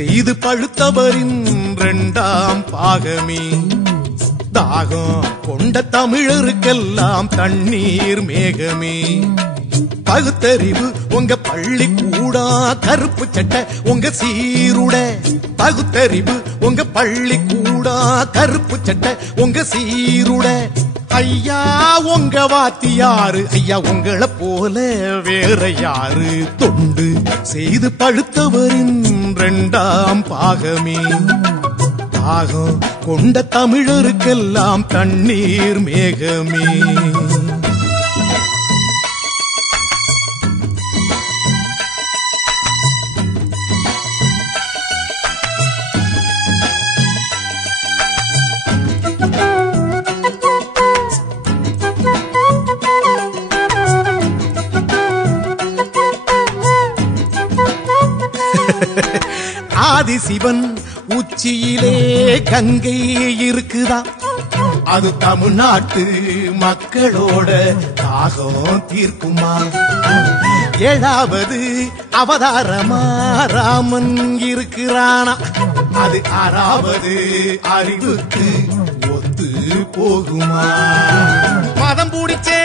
செய்து பழுத்தவரின் இரண்டாம் பாகமே. தாகம் கொண்ட தமிழருக்கெல்லாம் தண்ணீர் மேகமே. பகுத்தறிவு உங்க பள்ளி கூடா, கருப்பு சட்டை உங்க சீருட. பகுத்தறிவு உங்க பள்ளி கூடா, கருப்பு சட்டை உங்க சீருட. ஐயா உங்க வாத்தியாரு, ஐயா உங்களை போல வேற யாரு? தொண்டு செய்து பழுத்தவரின் இரண்டாம் பாகமே. தாகம் கொண்ட தமிழருக்கெல்லாம் தண்ணீர் மேகமே. ஆதிசிவன் உச்சியிலே கங்கை இருக்குதா, அது தமிழ்நாட்டு மக்களோட தாகம் தீர்க்குமா? ஏழாவது அவதாரமா ராமன் இருக்கிறானா, அது ஆறாவது அறிவுக்கு ஒத்து போகுமா? மதம் பிடிச்சே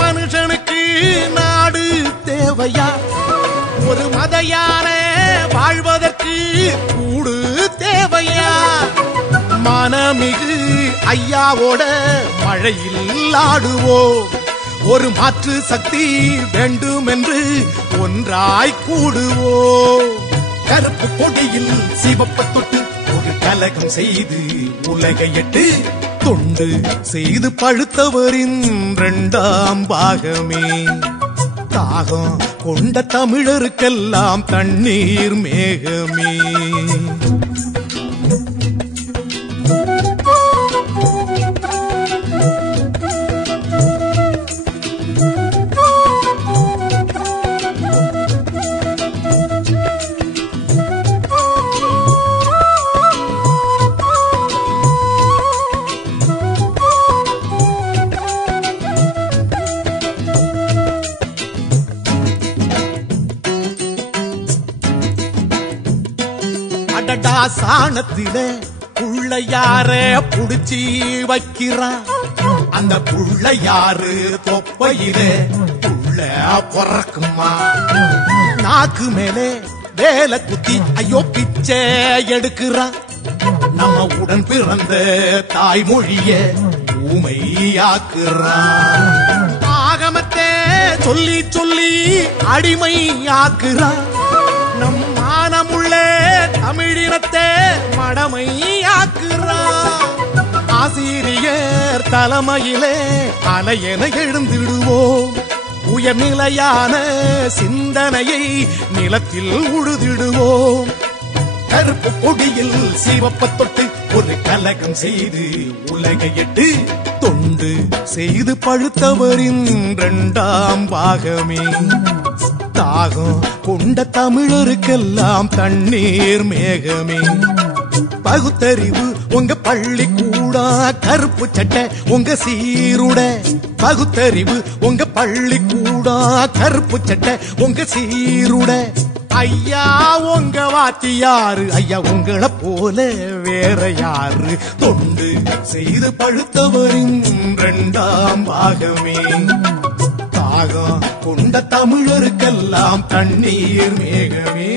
மனுஷனுக்கு நாடு தேவையா? ஒரு மதையான வாழ்வதற்கு கூடு தேவையா? மனமிகு ஐயாவோட மழையில் ஆடுவோம். ஒரு மாற்று சக்தி வேண்டும் என்று ஒன்றாய் கூடுவோம். கருப்பு கொடியில் சிவப்பு தொட்டு ஒரு கலகம் செய்து உலகை எட்டு. தொண்டு செய்து பழுத்தவரின் இரண்டாம் பாகமே. தாகம் கொண்ட தமிழருக்கெல்லாம் தண்ணீர் மேகமே. சாணத்தில புள்ளையார புடிச்சி வைக்கிறான். அந்த புள்ளையாரு தொப்பையில புள்ள பொறக்குமா? நாக்கு மேலே வேலை குத்தி ஐயோ பிச்சை எடுக்கிறான். நம்ம உடன் பிறந்த தாய்மொழிய ஊமையாக்குறான். ஆகமத்தை சொல்லி சொல்லி அடிமையாக்குறான். நம் மானமுள்ள தமிழினத்தை மடமையாக்குறான். ஆசிரியர் தலைமையிலே அலையென எழுந்திடுவோம். உயர்நிலையான சிந்தனையை நிலத்தில் உழுதிடுவோம். கருப்பு கொடியில் சிவப்பு தொட்டு ஒரு கலகம் செய்து உலகை எட்டு. தொண்டு செய்து பழுத்தவரின் இரண்டாம் பாகமே. தாகம் கொண்ட தமிழருக்கெல்லாம் தண்ணீர் மேகமே. பகுத்தறிவு உங்க பள்ளி கூடா, கருப்பு சட்டை உங்க சீருட. பகுத்தறிவு உங்க பள்ளி கூடா, கருப்பு சட்டை உங்க சீருட. ஐயா உங்க வாத்தியாரு, ஐயா உங்களை போல வேற யாரு? தொண்டு செய்து பழுத்தவரின் இரண்டாம் பாகமே. தாகம் கொண்ட தமிழருக்கெல்லாம் தண்ணீர் மேகமே.